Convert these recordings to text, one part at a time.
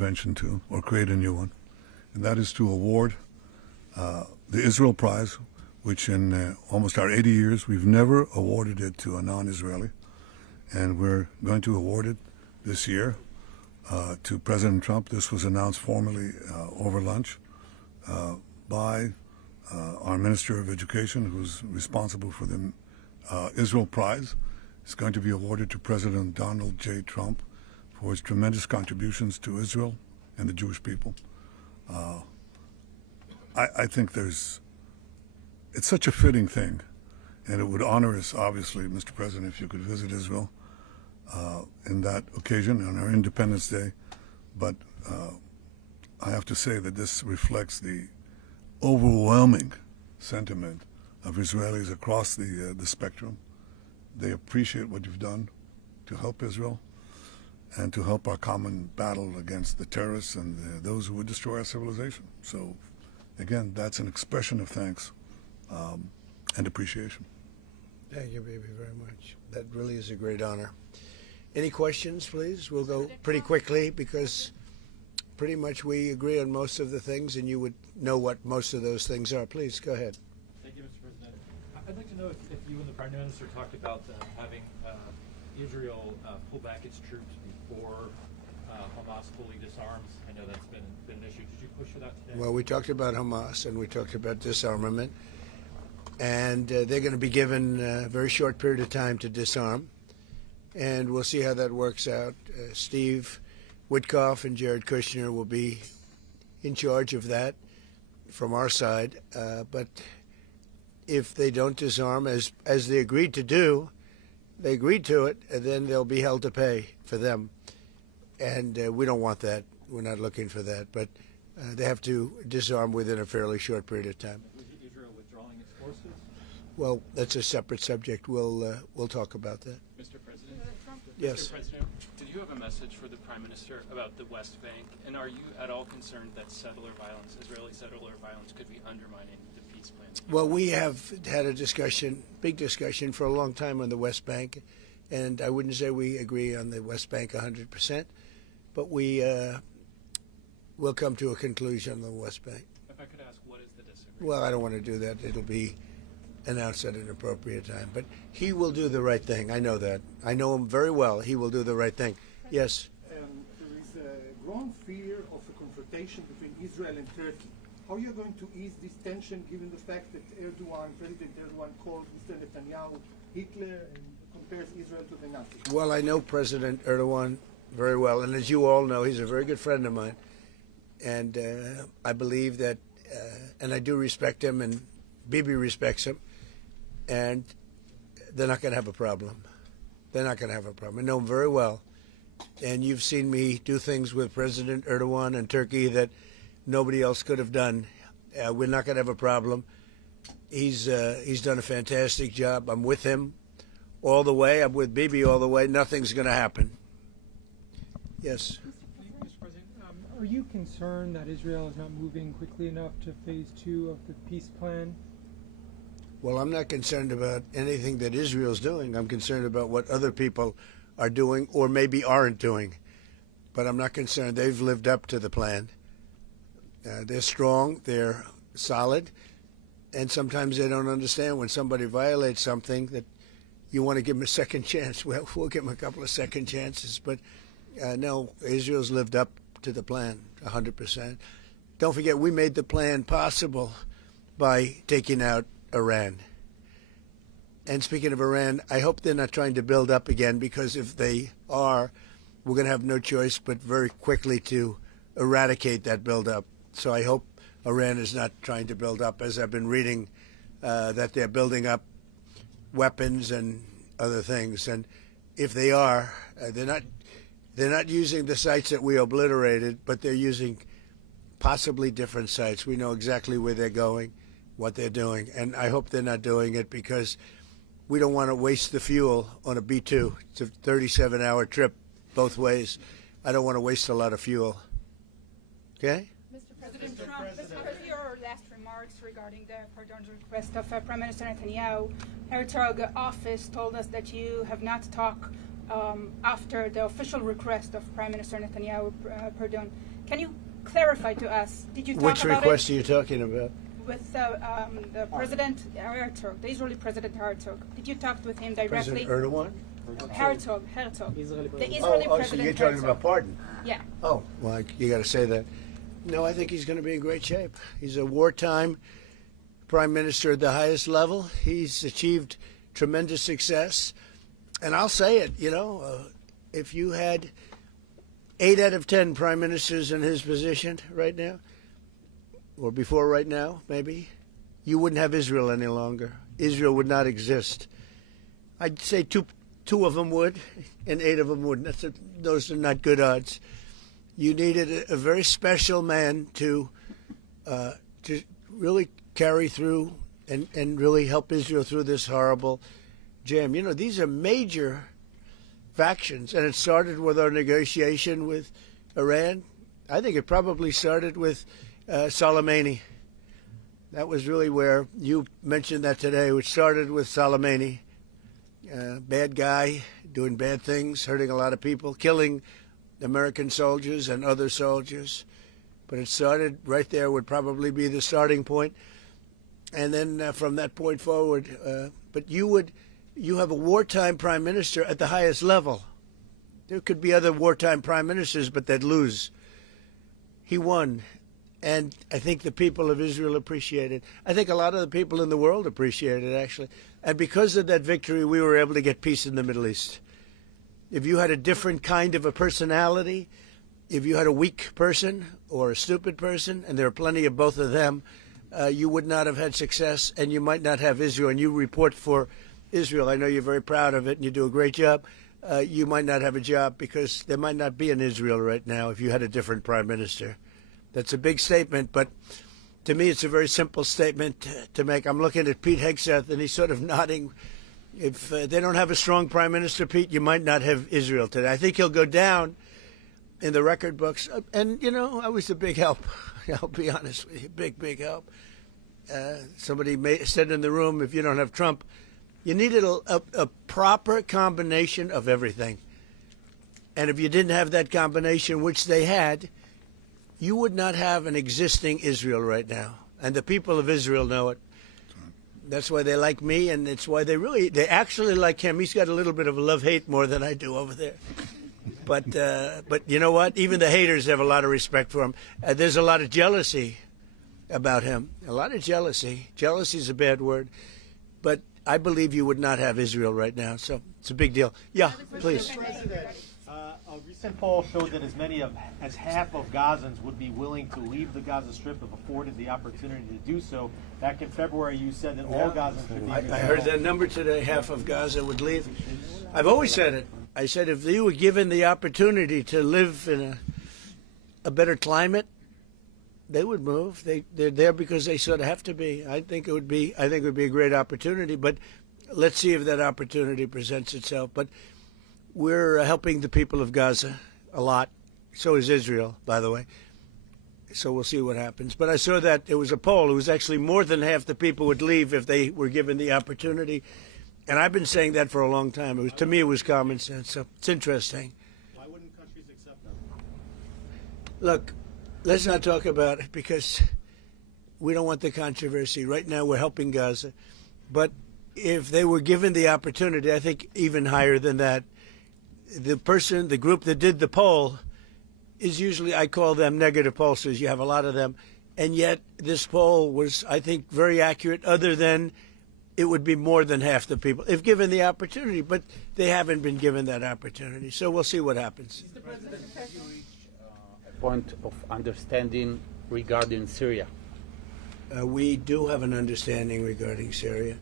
intervention to, or create a new one, and that is to award the Israel Prize, which in almost our 80 years, we've never awarded it to a non-Israeli, and we're going to award it this year to President Trump. This was announced formally over lunch by our Minister of Education, who's responsible for the Israel Prize. It's going to be awarded to President Donald J. Trump for his tremendous contributions to Israel and the Jewish people. I think it's such a fitting thing, and it would honor us, obviously, Mr. President, if you could visit Israel in that occasion, on our Independence Day. But I have to say that this reflects the overwhelming sentiment of Israelis across the spectrum. They appreciate what you've done to help Israel and to help our common battle against the terrorists and those who would destroy our civilization. So, again, that's an expression of thanks and appreciation. Thank you, baby, very much. That really is a great honor. Any questions, please? We'll go pretty quickly because pretty much we agree on most of the things, and you would know what most of those things are. Please, go ahead. Thank you, Mr. President. I'd like to know if you and the Prime Minister talked about having Israel pull back its troops before Hamas fully disarms. I know that's been an issue. Did you push for that today? Well, we talked about Hamas and we talked about disarmament, and they're going to be given a very short period of time to disarm, and we'll see how that works out. Steve Witkoff and Jared Kushner will be in charge of that from our side, but if they don't disarm, as they agreed to do, they agreed to it, and then they'll be held to pay for them. And we don't want that. We're not looking for that. But they have to disarm within a fairly short period of time. Was Israel withdrawing its forces? Well, that's a separate subject. We'll talk about that. Mr. President? Yes. Mr. President, did you have a message for the Prime Minister about the West Bank? And are you at all concerned that settler violence, Israeli settler violence, could be undermining the peace plan? Well, we have had a discussion, big discussion, for a long time on the West Bank. And I wouldn't say we agree on the West Bank 100%, but we will come to a conclusion on the West Bank. If I could ask, what is the disagreement? Well, I don't want to do that. It'll be announced at an appropriate time. But he will do the right thing. I know that. I know him very well. He will do the right thing. Yes? There is a growing fear of a confrontation between Israel and Turkey. How are you going to ease this tension given the fact that President Erdogan called Mr. Netanyahu Hitler and compares Israel to the Nazis? Well, I know President Erdogan very well. And as you all know, he's a very good friend of mine. And I believe that, and I do respect him, and Bibi respects him, and they're not going to have a problem. They're not going to have a problem. I know him very well. And you've seen me do things with President Erdogan and Turkey that nobody else could have done. We're not going to have a problem. He's done a fantastic job. I'm with him all the way. I'm with Bibi all the way. Nothing's going to happen. Yes. Mr. President, are you concerned that Israel is not moving quickly enough to phase 2 of the peace plan? Well, I'm not concerned about anything that Israel's doing. I'm concerned about what other people are doing or maybe aren't doing. But I'm not concerned. They've lived up to the plan. They're strong. They're solid. And sometimes they don't understand when somebody violates something that you want to give them a second chance. Well, we'll give them a couple of second chances. But no, Israel's lived up to the plan 100%. Don't forget, we made the plan possible by taking out Iran. And speaking of Iran, I hope they're not trying to build up again, because if they are, we're going to have no choice but very quickly to eradicate that buildup. So I hope Iran is not trying to build up, as I've been reading that they're building up weapons and other things. And if they are, they're not using the sites that we obliterated, but they're using possibly different sites. We know exactly where they're going, what they're doing, and I hope they're not doing it because we don't want to waste the fuel on a B-2. It's a 37-hour trip both ways. I don't want to waste a lot of fuel. Okay? Mr. President Trump, as part of your last remarks regarding the pardon request of Prime Minister Netanyahu, Herzog office told us that you have not talked after the official request of Prime Minister Netanyahu pardon. Can you clarify to us? Did you talk Which about request it are you talking about? with the President Herzog, the Israeli President Herzog? Did you talk with him directly? President Erdogan? Herzog. The Israeli So President you're talking Herzog. about pardon? Yeah. Oh, well, you got to say that. No, I think he's going to be in great shape. He's a wartime prime minister at the highest level. He's achieved tremendous success. And I'll say it, if you had 8 out of 10 prime ministers in his position right now, or before right now, maybe, you wouldn't have Israel any longer. Israel would not exist. I'd say two of them would, and 8 of them wouldn't. Those are not good odds. You needed a very special man to really carry through and really help Israel through this horrible jam. These are major factions, and it started with our negotiation with Iran. I think it probably started with Soleimani. That was really where you mentioned that today, which started with Soleimani. Bad guy, doing bad things, hurting a lot of people, killing American soldiers and other soldiers. But it started right there, would probably be the starting point. And then from that point forward, but you have a wartime prime minister at the highest level. There could be other wartime prime ministers, but they'd lose. He won. And I think the people of Israel appreciate it. I think a lot of the people in the world appreciate it, actually. And because of that victory, we were able to get peace in the Middle East. If you had a different kind of a personality, if you had a weak person or a stupid person, and there are plenty of both of them, you would not have had success, and you might not have Israel. And you report for Israel. I know you're very proud of it, and you do a great job. You might not have a job because there might not be an Israel right now if you had a different prime minister. That's a big statement, but to me it's a very simple statement to make. I'm looking at Pete Hegseth, and he's sort of nodding. If they don't have a strong prime minister, Pete, you might not have Israel today. I think he'll go down in the record books. And, I was a big help. I'll be honest with you, big help. Somebody said in the room, if you don't have Trump, you needed a proper combination of everything. And if you didn't have that combination, which they had, you would not have an existing Israel right now. And the people of Israel know it. That's why they like me, and it's why they actually like him. He's got a little bit of a love-hate more than I do over there. But you know what? Even the haters have a lot of respect for him. There's a lot of jealousy about him. A lot of jealousy. Jealousy is a bad word. But I believe you would not have Israel right now. So it's a big deal. Yeah, please. Mr. President, a recent poll showed that as many as half of Gazans would be willing to leave the Gaza Strip if afforded the opportunity to do so. Back in February, you said that all Gazans should be. I heard that number today. Half of Gaza would leave. I've always said it. I said if they were given the opportunity to live in a better climate, they would move. They're there because they sort of have to be. I think it would be a great opportunity. But let's see if that opportunity presents itself. But we're helping the people of Gaza a lot. So is Israel, by the way. So we'll see what happens. But I saw that it was a poll. It was actually more than half the people would leave if they were given the opportunity. And I've been saying that for a long time. To me, it was common sense. So it's interesting. Why wouldn't countries accept them? Look, let's not talk about it because we don't want the controversy. Right now, we're helping Gaza. But if they were given the opportunity, I think even higher than that, the group that did the poll is usually, I call them negative pollsters. You have a lot of them. And yet this poll was, I think, very accurate, other than it would be more than half the people if given the opportunity. But they haven't been given that opportunity. So we'll see what happens. Mr. President, have you reached a point of understanding regarding Syria? We do have an understanding regarding Syria.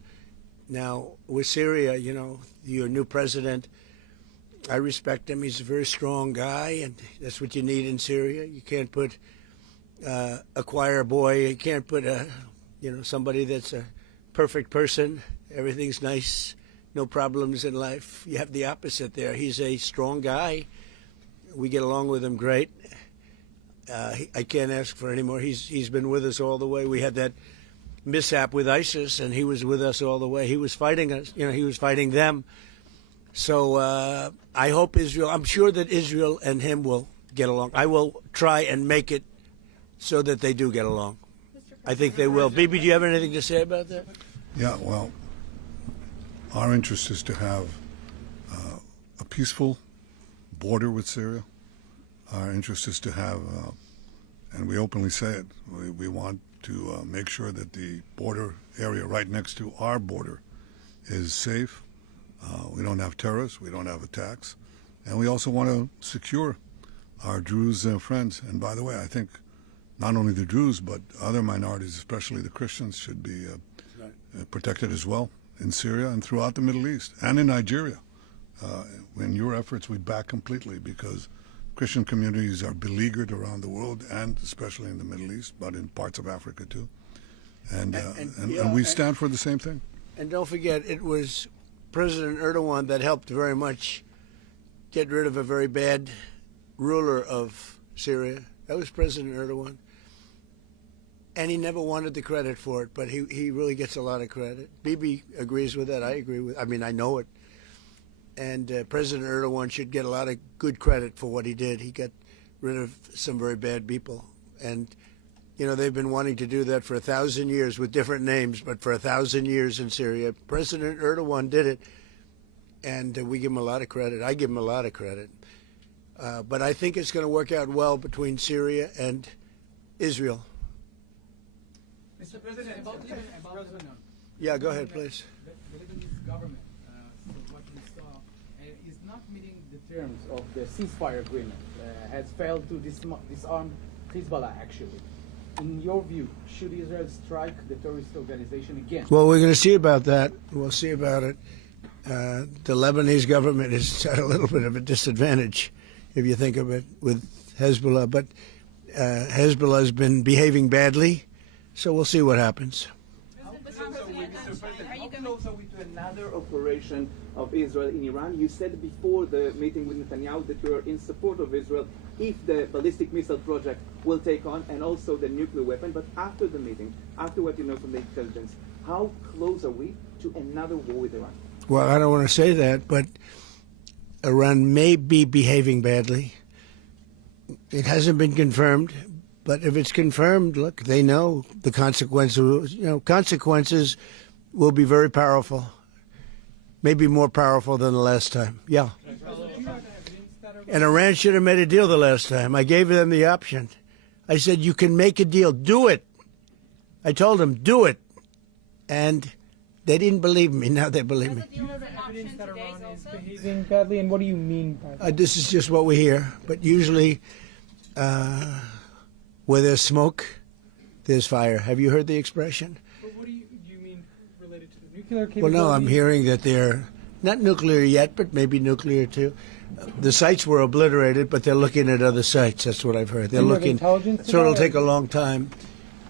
Now, with Syria, your new president, I respect him. He's a very strong guy, and that's what you need in Syria. You can't put a choir boy. You can't put somebody that's a perfect person. Everything's nice, no problems in life. You have the opposite there. He's a strong guy. We get along with him great. I can't ask for any more. He's been with us all the way. We had that mishap with ISIS, and he was with us all the way. He was fighting us. He was fighting them. So I hope Israel. I'm sure that Israel and him will get along. I will try and make it so that they do get along. I think they will. Bibi, do you have anything to say about that? Yeah, well, our interest is to have a peaceful border with Syria. Our interest is to have, and we openly say it, we want to make sure that the border area right next to our border is safe. We don't have terrorists, we don't have attacks, and we also want to secure our Druze friends. And by the way, I think not only the Druze, but other minorities, especially the Christians, should be protected as well in Syria and throughout the Middle East and in Nigeria. In your efforts, we back completely, because Christian communities are beleaguered around the world and especially in the Middle East, but in parts of Africa too. And we stand for the same thing. And don't forget, it was President Erdogan that helped very much get rid of a very bad ruler of Syria. That was President Erdogan. And he never wanted the credit for it, but he really gets a lot of credit. Bibi agrees with that. I agree with. I mean, I know it. And President Erdogan should get a lot of good credit for what he did. He got rid of some very bad people. And, you know, they've been wanting to do that for 1,000 years with different names, but for 1,000 years in Syria. President Erdogan did it, and we give him a lot of credit. I give him a lot of credit. But I think it's going to work out well between Syria and Israel. Mr. President, about Lebanon. Yeah, go ahead, please. The Lebanese government, so what we saw, is not meeting the terms of the ceasefire agreement, has failed to disarm Hezbollah, actually. In your view, should Israel strike the terrorist organization again? Well, we're going to see about that. We'll see about it. The Lebanese government is at a little bit of a disadvantage, if you think of it, with Hezbollah. But Hezbollah has been behaving badly, so we'll see what happens. How close are we to another operation of Israel in Iran? You said before the meeting with Netanyahu that you are in support of Israel if the ballistic missile project will take on, and also the nuclear weapon. But after the meeting, after what you know from the intelligence, how close are we to another war with Iran? Well, I don't want to say that, but Iran may be behaving badly. It hasn't been confirmed, but if it's confirmed, look, they know the consequences. You know, consequences will be very powerful, maybe more powerful than the last time. Yeah. And Iran should have made a deal the last time. I gave them the option. I said, you can make a deal. Do it. I told them, do it. And they didn't believe me. Now they believe me. Evidence that Iran is behaving badly, and what do you mean by that? This is just what we hear. But usually, where there's smoke, there's fire. Have you heard the expression? But what do you mean related to the nuclear capability? Well, no, I'm hearing that they're not nuclear yet, but maybe nuclear too. The sites were obliterated, but they're looking at other sites. That's what I've heard. They're looking, so it'll take a long time.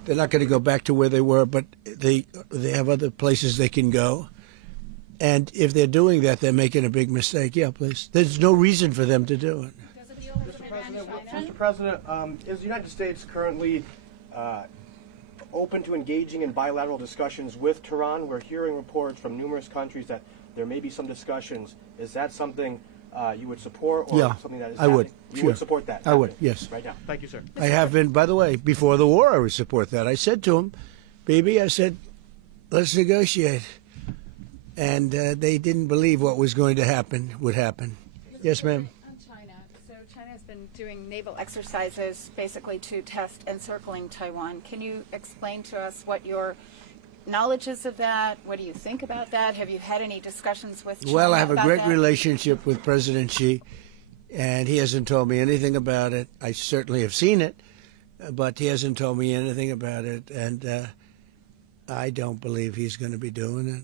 They're not going to go back to where they were, but they have other places they can go. And if they're doing that, they're making a big mistake. Yeah, please. There's no reason for them to do it. Mr. President, is the United States currently open to engaging in bilateral discussions with Tehran? We're hearing reports from numerous countries that there may be some discussions. Is that something you would support, or something that is happening? Would. You Sure. would support that? I would, yes. Right now. Thank you, sir. I have been, by the way, before the war, I would support that. I said to him, baby, I said, let's negotiate. And they didn't believe what was going to happen would happen. Yes, ma'am. On China. So China has been doing naval exercises basically to test encircling Taiwan. Can you explain to us what your knowledge is of that? What do you think about that? Have you had any discussions with China? Well, I have a great that? relationship with President Xi, and he hasn't told me anything about it. I certainly have seen it, but he hasn't told me anything about it, and I don't believe he's going to be doing it.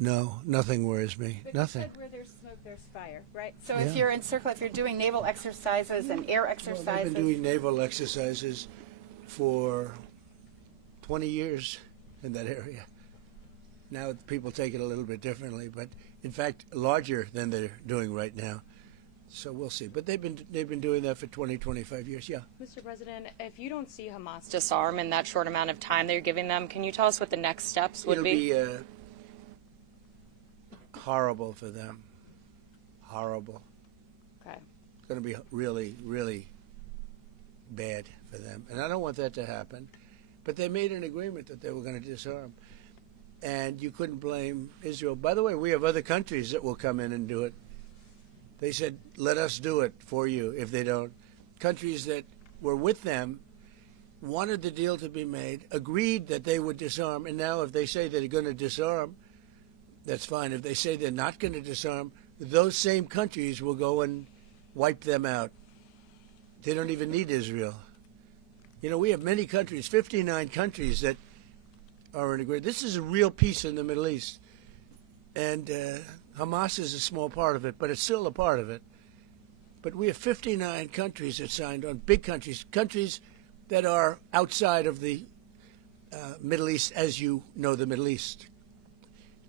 No, nothing worries me. But Nothing. You said where there's smoke, there's fire, right? So if you're if you're doing naval exercises and air exercises. Well, they've been doing naval exercises for 20 years in that area. Now people take it a little bit differently, but in fact larger than they're doing right now. So we'll see. But they've been doing that for 20, 25 years. Yeah. Mr. President, if you don't see Hamas disarm in that short amount of time that you're giving them, can you tell us what the next steps would be? It'll be horrible for them. Horrible. Okay. going to be really, really bad for them. And I don't want that to happen. But they made an agreement that they were going to disarm. And you couldn't blame Israel. By the way, we have other countries that will come in and do it. They said, let us do it for you if they don't. Countries that were with them wanted the deal to be made, agreed that they would disarm, and now if they say they're going to disarm, that's fine. If they say they're not going to disarm, those same countries will go and wipe them out. They don't even need Israel. You know, we have many countries, 59 countries that are in agreement. This is a real peace in the Middle East. And Hamas is a small part of it, but it's still a part of it. But we have 59 countries that signed on, big countries, countries that are outside of the Middle East, as you know the Middle East.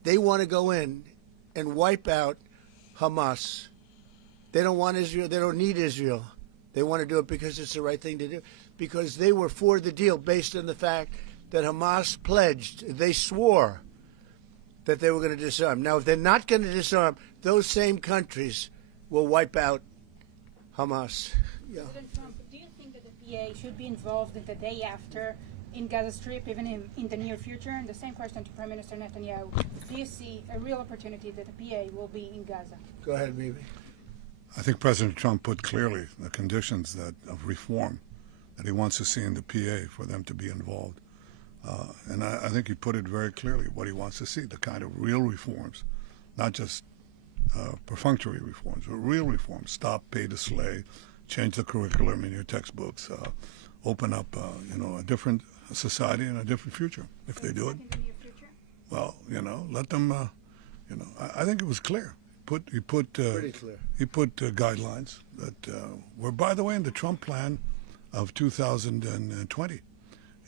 They want to go in and wipe out Hamas. They don't want Israel. They don't need Israel. They want to do it because it's the right thing to do, because they were for the deal based on the fact that Hamas pledged, they swore that they were going to disarm. Now, if they're not going to disarm, those same countries will wipe out Hamas. Yeah. President Trump, do you think that the PA should be involved in the day after in Gaza Strip, even in the near future? And the same question to Prime Minister Netanyahu. Do you see a real opportunity that the PA will be in Gaza? Go ahead, Bibi. I think President Trump put clearly the conditions of reform that he wants to see in the PA for them to be involved. And I think he put it very clearly what he wants to see, the kind of real reforms, not just perfunctory reforms, but real reforms. Stop pay to slay, change the curriculum in your textbooks, open up a different society and a different future. If they do it, well, let them. I think it was clear. He put Pretty clear. He put guidelines that were, by the way, in the Trump plan of 2020,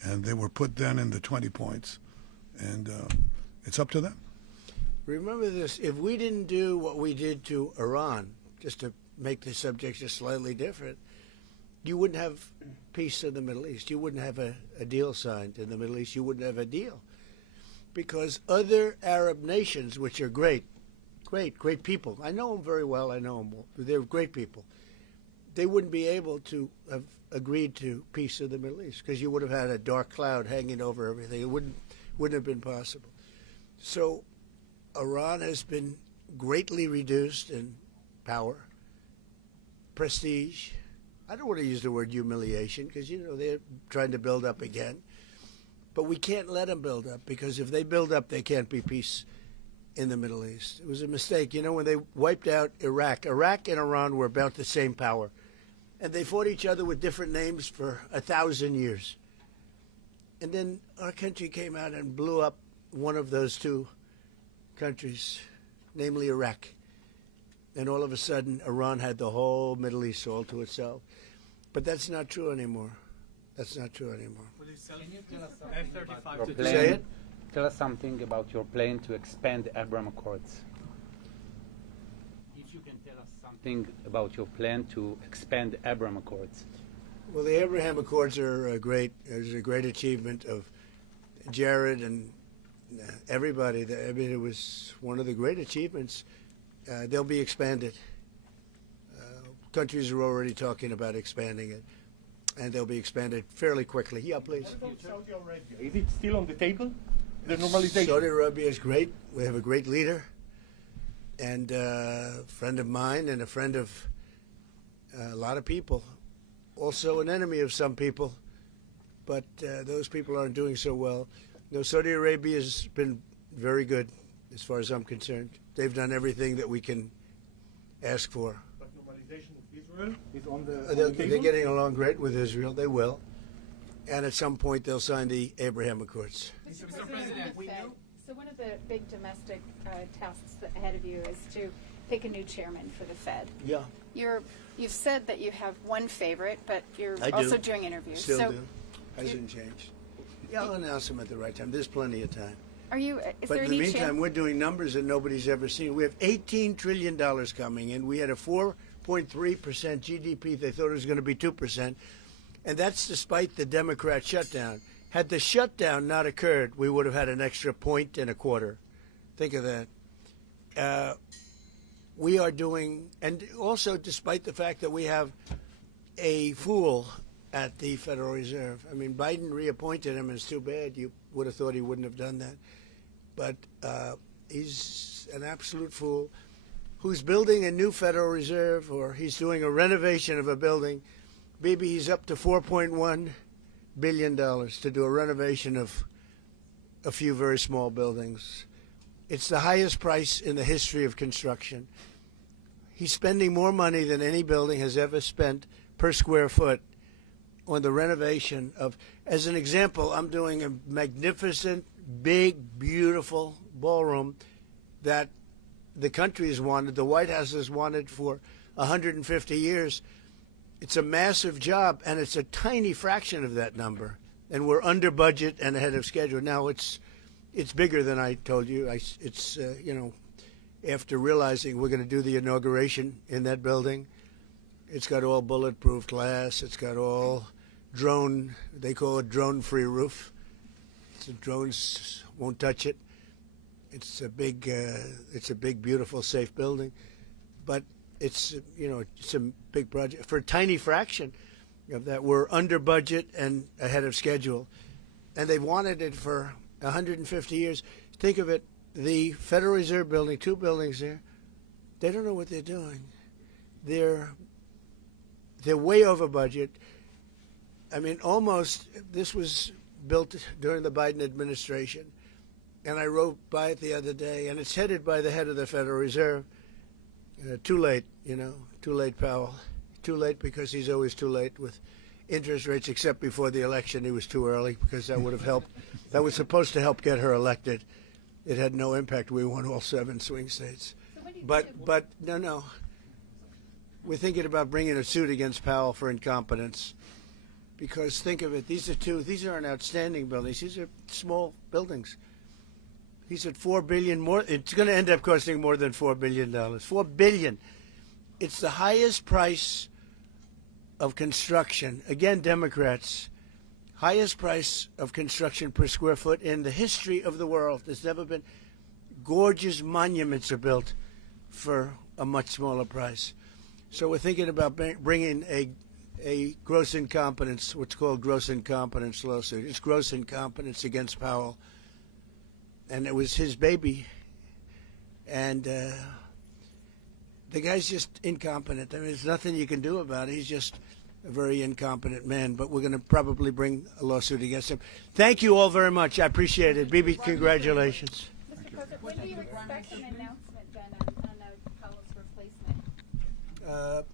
and they were put then in the 20 points, and it's up to them. Remember this, if we didn't do what we did to Iran, just to make the subject just slightly different, you wouldn't have peace in the Middle East. You wouldn't have a deal signed in the Middle East. You wouldn't have a deal. Because other Arab nations, which are great people, I know them very well, they're great people, they wouldn't be able to have agreed to peace in the Middle East because you would have had a dark cloud hanging over everything. It wouldn't have been possible. So Iran has been greatly reduced in power, prestige. I don't want to use the word humiliation because, they're trying to build up again. But we can't let them build up because if they build up, there can't be peace in the Middle East. It was a mistake. When they wiped out Iraq and Iran were about the same power. And they fought each other with different names for 1,000 years. And then our country came out and blew up one of those two countries, namely Iraq. And all of a sudden, Iran had the whole Middle East all to itself. But that's not true anymore. That's not true anymore. Can you tell us F-35 to Say it? Tell us something about your plan to expand the Abraham Accords. If you can tell us something about your plan to expand the Abraham Accords. Well, the Abraham Accords are a great achievement of Jared and everybody. I mean, it was one of the great achievements. They'll be expanded. Countries are already talking about expanding it, and they'll be expanded fairly quickly. Yeah, please. What about Saudi Arabia? Is it still on the table? The normalization? Saudi Arabia is great. We have a great leader, and a friend of mine and a friend of a lot of people. Also an enemy of some people, but those people aren't doing so well. Saudi Arabia has been very good as far as I'm concerned. They've done everything that we can ask for. But normalization with Israel is on the table? They're getting along great with Israel. They will. And at some point, they'll sign the Abraham Accords. Mr. President, so one of the big domestic tasks ahead of you is to pick a new chairman for the Fed. Yeah. You've said that you have one favorite, but you're I also do. doing interviews. Still do. Hasn't changed. Yeah, I'll announce them at the right time. There's plenty of time. Are you? Is But there in the any meantime, chance? we're doing numbers that nobody's ever seen. We have $18 trillion coming in. We had a 4.3% GDP. They thought it was going to be 2%. And that's despite the Democrat shutdown. Had the shutdown not occurred, we would have had an extra 1.25 points. Think of that. we are doing, and also despite the fact that we have a fool at the Federal Reserve. I mean, Biden reappointed him, and it's too bad. You would have thought he wouldn't have done that. But he's an absolute fool who's building a new Federal Reserve, or he's doing a renovation of a building. Maybe he's up to $4.1 billion to do a renovation of a few very small buildings. It's the highest price in the history of construction. He's spending more money than any building has ever spent per square foot on the renovation of, as an example, I'm doing a magnificent, big, beautiful ballroom that the country has wanted, the White House has wanted for 150 years. It's a massive job, and it's a tiny fraction of that number. And we're under budget and ahead of schedule. Now, it's bigger than I told you. It's after realizing we're going to do the inauguration in that building, it's got all bulletproof glass. It's got all drone, they call it drone-free roof. So drones won't touch it. It's a big, beautiful, safe building. But it's a big project for a tiny fraction of that. We're under budget and ahead of schedule, and they've wanted it for 150 years. Think of it: the Federal Reserve building, 2 buildings there. They don't know what they're doing. They're way over budget. I mean, almost. This was built during the Biden administration, and I rode by it the other day, and it's headed by the head of the Federal Reserve. Too late, too late, Powell. Too late because he's always too late with interest rates, except before the election he was too early because that would have helped. That was supposed to help get her elected. It had no impact. We won all 7 swing states. But no. We're thinking about bringing a suit against Powell for incompetence because think of it. These aren't outstanding buildings. These are small buildings. He's at $4 billion more. It's going to end up costing more than $4 billion. $4 billion. It's the highest price of construction. Again, Democrats, highest price of construction per square foot in the history of the world. There's never been. Gorgeous monuments are built for a much smaller price. So we're thinking about bringing a gross incompetence, what's called gross incompetence lawsuit. It's gross incompetence against Powell. And it was his baby. And the guy's just incompetent. I mean, there's nothing you can do about it. He's just a very incompetent man. But we're going to probably bring a lawsuit against him. Thank you all very much. I appreciate it. Bibi, congratulations. Mr. President, when do you expect an announcement then on Powell's replacement?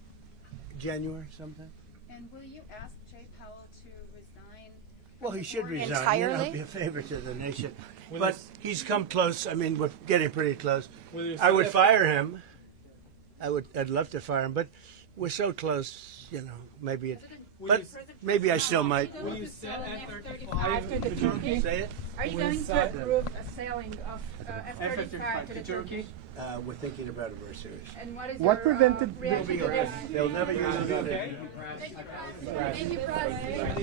January sometime. And will you ask Jay Powell to resign? Well, he should resign. Entirely? Be a favor to the nation. But he's come close. I mean, we're getting pretty close. I would fire him. I'd love to fire him, but we're so close. Maybe maybe I still might. Will you set F-35 to Turkey? Say it. Are you going to approve a selling of F-35 to Turkey? We're thinking about it very seriously. And what is What your prevented- reaction to this? They'll never use it again. Thank you, President.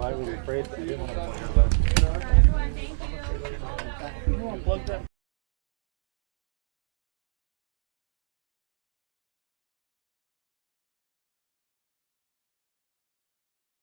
I was afraid I didn't want to